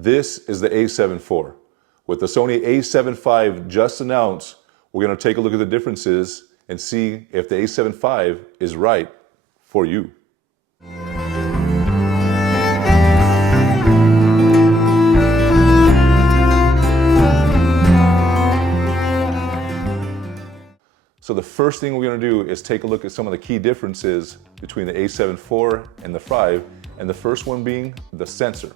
This is the A7IV. With the Sony A7V just announced, we're going to take a look at the differences and see if the A7V is right for you. So the first thing we're going to do is take a look at some of the key differences between the A7IV and the 5, and the first one being the sensor.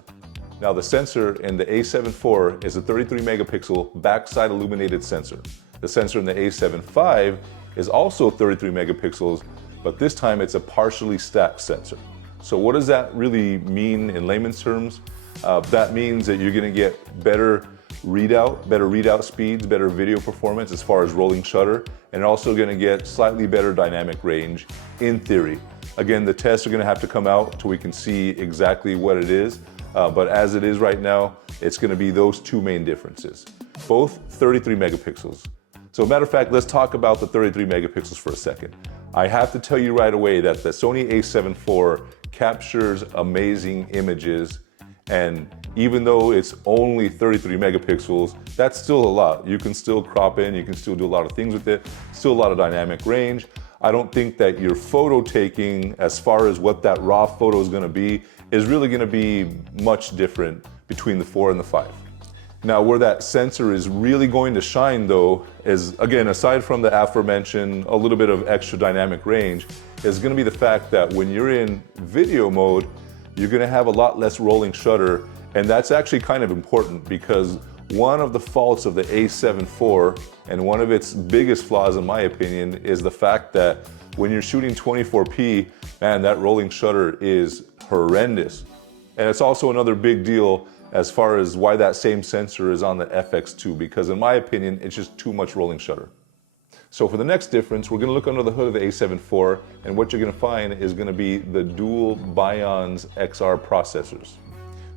Now the sensor in the A7IV is a 33 megapixel backside illuminated sensor. The sensor in the A7V is also 33 megapixels, but this time it's a partially stacked sensor. So what does that really mean in layman's terms? That means that you're going to get better readout speeds, better video performance as far as rolling shutter, and also going to get slightly better dynamic range in theory. Again, the tests are going to have to come out so we can see exactly what it is, but as it is right now, it's going to be those two main differences, both 33 megapixels. So matter of fact, let's talk about the 33 megapixels for a second. I have to tell you right away that the Sony A7IV captures amazing images, and even though it's only 33 megapixels, that's still a lot. You can still crop in, you can still do a lot of things with it, still a lot of dynamic range. I don't think that your photo taking, as far as what that raw photo is going to be, is really going to be much different between the 4 and the 5. Now, where that sensor is really going to shine though is, again, aside from the aforementioned a little bit of extra dynamic range, is going to be the fact that when you're in video mode, you're going to have a lot less rolling shutter, and that's actually kind of important because one of the faults of the A7IV, and one of its biggest flaws in my opinion, is the fact that when you're shooting 24p, man, that rolling shutter is horrendous. And it's also another big deal as far as why that same sensor is on the FX2, because in my opinion, it's just too much rolling shutter. So for the next difference, we're going to look under the hood of the A7IV, and what you're going to find is going to be the dual Bions XR processors.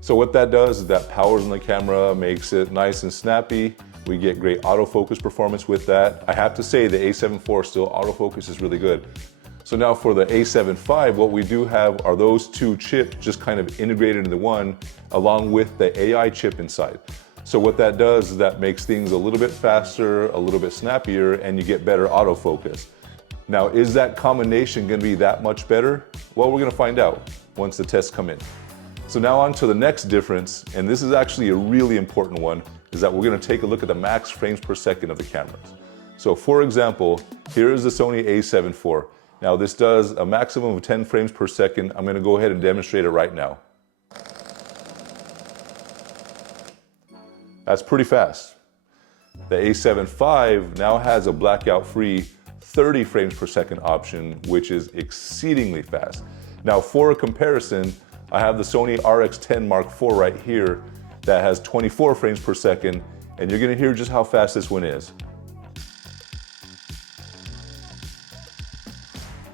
So what that does is that powers on the camera, makes it nice and snappy. We get great autofocus performance with that. I have to say the A7IV still autofocus is really good. So now for the A7V, what we do have are those two chips just kind of integrated into one, along with the AI chip inside. So what that does is that makes things a little bit faster, a little bit snappier, and you get better autofocus. Now, is that combination going to be that much better? Well, we're going to find out once the tests come in. So now on to the next difference, and this is actually a really important one, is that we're going to take a look at the max frames per second of the cameras. So for example, here is the Sony A7IV. Now this does a maximum of 10 frames per second. I'm going to go ahead and demonstrate it right now. That's pretty fast. The A7V now has a blackout-free 30 frames per second option, which is exceedingly fast. Now for a comparison, I have the Sony RX10 Mark IV right here that has 24 frames per second, and you're going to hear just how fast this one is.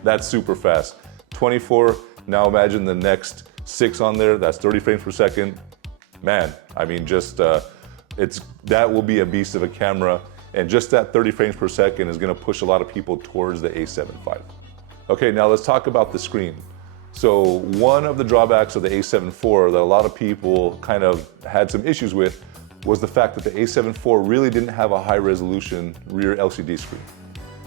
That's super fast. 24, now imagine the next 6 on there, that's 30 frames per second. Man, I mean, just that will be a beast of a camera, and just that 30 frames per second is going to push a lot of people towards the A7V. Okay, now let's talk about the screen. So one of the drawbacks of the A7IV that a lot of people kind of had some issues with was the fact that the A7IV really didn't have a high resolution rear LCD screen.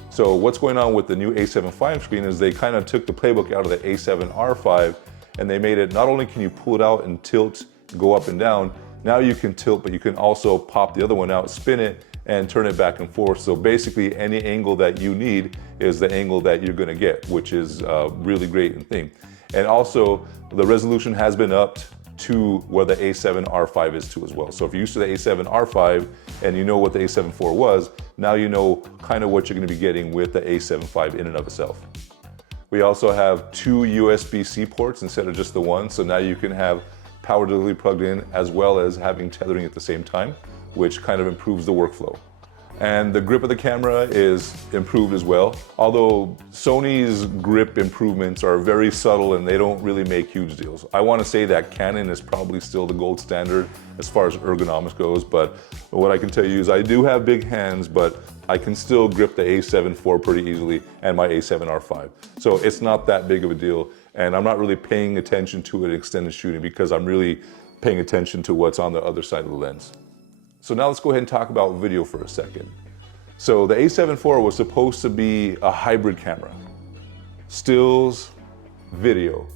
So what's going on with the new A7V screen is they kind of took the playbook out of the A7R5, and they made it, not only can you pull it out and tilt, go up and down, now you can tilt, but you can also pop the other one out, spin it, and turn it back and forth. So basically any angle that you need is the angle that you're gonna get, which is a really great thing. And also the resolution has been upped to where the A7R5 is too as well. So if you're used to the A7R5 and you know what the A7IV was, now you know kind of what you're going to be getting with the A7V in and of itself. We also have 2 USB-C ports instead of just the one, so now you can have power delivery plugged in as well as having tethering at the same time, which kind of improves the workflow. And the grip of the camera is improved as well. Although Sony's grip improvements are very subtle and they don't really make huge deals. I want to say that Canon is probably still the gold standard as far as ergonomics goes, but what I can tell you is I do have big hands, but I can still grip the A7IV pretty easily and my A7R5. So it's not that big of a deal, and I'm not really paying attention to it in extended shooting because I'm really paying attention to what's on the other side of the lens. So now let's go ahead and talk about video for a second. So the A7IV was supposed to be a hybrid camera, stills, video.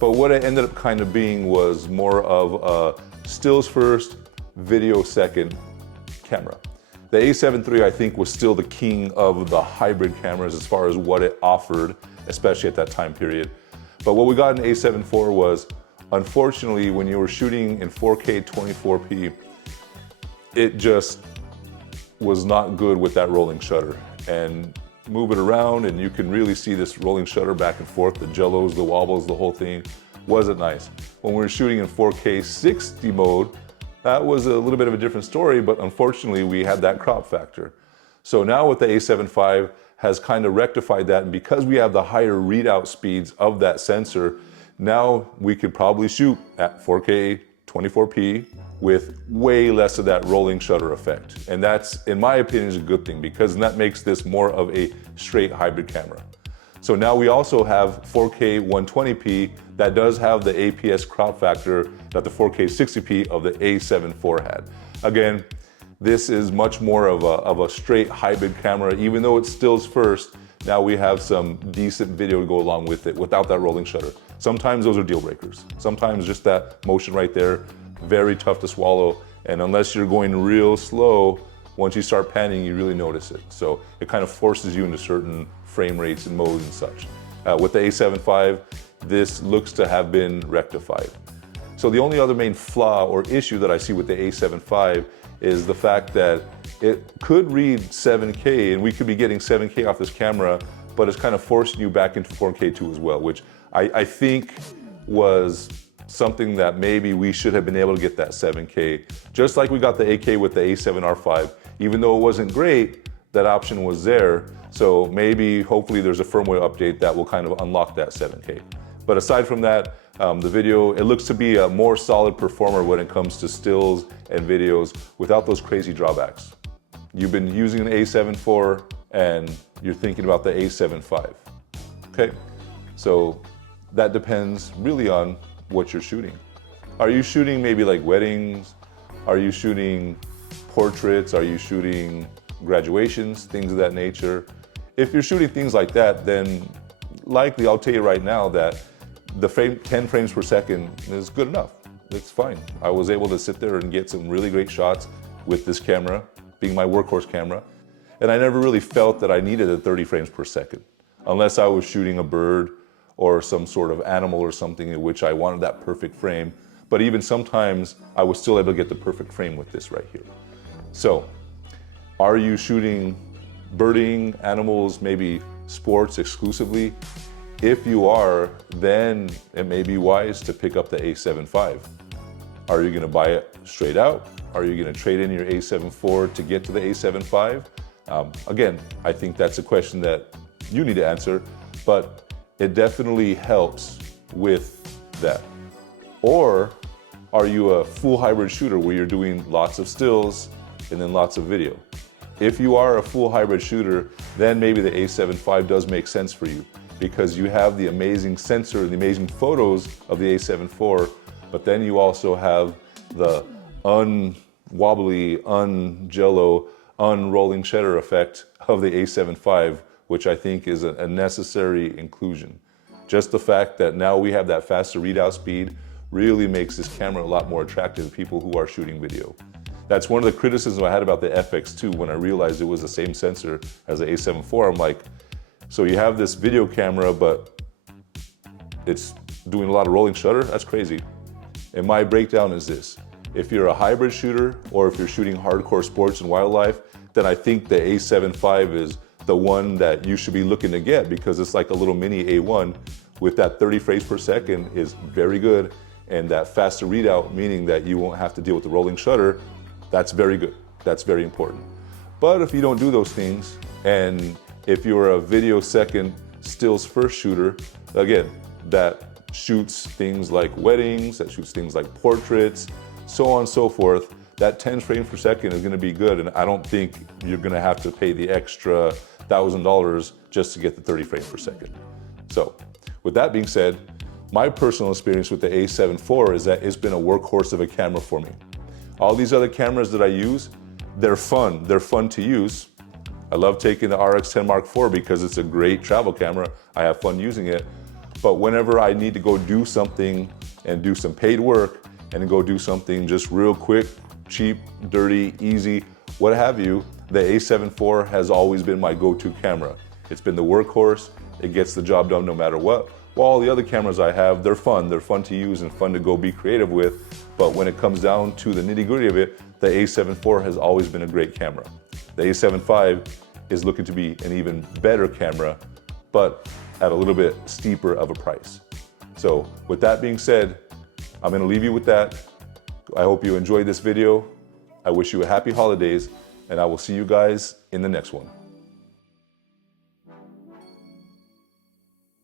But what it ended up kind of being was more of a stills first, video second camera. The A7 III, I think, was still the king of the hybrid cameras as far as what it offered, especially at that time period. But what we got in A7 IV was, unfortunately, when you were shooting in 4K 24p, it just was not good with that rolling shutter. And move it around and you can really see this rolling shutter back and forth, the jellos, the wobbles, the whole thing. Wasn't nice. When we were shooting in 4K 60 mode, that was a little bit of a different story, but unfortunately we had that crop factor. So now with the A7V has kind of rectified that, and because we have the higher readout speeds of that sensor, now we could probably shoot at 4K 24p with way less of that rolling shutter effect. And that's, in my opinion, is a good thing, because that makes this more of a straight hybrid camera. So now we also have 4K 120p that does have the APS crop factor that the 4K 60p of the A7IV had. Again, this is much more of a straight hybrid camera. Even though it stills first, now we have some decent video to go along with it without that rolling shutter. Sometimes those are deal breakers. Sometimes just that motion right there, very tough to swallow. And unless you're going real slow, once you start panning, you really notice it. So it kind of forces you into certain frame rates and modes and such. With the A7V, this looks to have been rectified. So the only other main flaw or issue that I see with the A7V is the fact that it could read 7K, and we could be getting 7K off this camera, but it's kind of forcing you back into 4K2 as well, which I think was something that maybe we should have been able to get that 7K. Just like we got the 8K with the A7R5. Even though it wasn't great, that option was there. So maybe, hopefully there's a firmware update that will kind of unlock that 7K. But aside from that, the video, it looks to be a more solid performer when it comes to stills and videos without those crazy drawbacks. You've been using an A7IV and you're thinking about the A7V. Okay, so that depends really on what you're shooting. Are you shooting maybe like weddings? Are you shooting portraits? Are you shooting graduations, things of that nature? If you're shooting things like that, then likely, I'll tell you right now that the 10 frames per second is good enough. It's fine. I was able to sit there and get some really great shots with this camera, being my workhorse camera, and I never really felt that I needed the 30 frames per second, unless I was shooting a bird or some sort of animal or something in which I wanted that perfect frame. But even sometimes, I was still able to get the perfect frame with this right here. So, are you shooting birding, animals, maybe sports exclusively? If you are, then it may be wise to pick up the A7V. Are you gonna buy it straight out? Are you gonna trade in your A7IV to get to the A7V? Again, I think that's a question that you need to answer, but it definitely helps with that. Or are you a full hybrid shooter where you're doing lots of stills and then lots of video? If you are a full hybrid shooter, then maybe the A7V does make sense for you, because you have the amazing sensor, the amazing photos of the A7IV, but then you also have the unwobbly, unjello, unrolling shutter effect of the A7V, which I think is a necessary inclusion. Just the fact that now we have that faster readout speed really makes this camera a lot more attractive to people who are shooting video. That's one of the criticisms I had about the FX2 when I realized it was the same sensor as the A7IV. I'm like, so you have this video camera, but it's doing a lot of rolling shutter? That's crazy. And my breakdown is this. If you're a hybrid shooter, or if you're shooting hardcore sports and wildlife, then I think the A7V is the one that you should be looking to get, because it's like a little mini A1 with that 30 frames per second is very good. And that faster readout, meaning that you won't have to deal with the rolling shutter, that's very good. That's very important. But if you don't do those things, and if you're a video second stills first shooter, again, that shoots things like weddings, that shoots things like portraits, so on and so forth, that 10 frames per second is gonna be good, and I don't think you're gonna have to pay the extra $1,000 just to get the 30 frames per second. So, with that being said, My personal experience with the A7 IV is that it's been a workhorse of a camera for me. All these other cameras that I use, they're fun to use. I love taking the RX10 Mark IV because it's a great travel camera. I have fun using it. But whenever I need to go do something and do some paid work and go do something just real quick, cheap, dirty, easy, what have you, the A7 IV has always been my go-to camera. It's been the workhorse. It gets the job done no matter what. While all the other cameras I have, they're fun to use and fun to go be creative with. But when it comes down to the nitty-gritty of it, the A7 IV has always been a great camera. The A7V is looking to be an even better camera, but at a little bit steeper of a price. So with that being said, I'm gonna leave you with that. I hope you enjoyed this video. I wish you a happy holidays, and I will see you guys in the next one.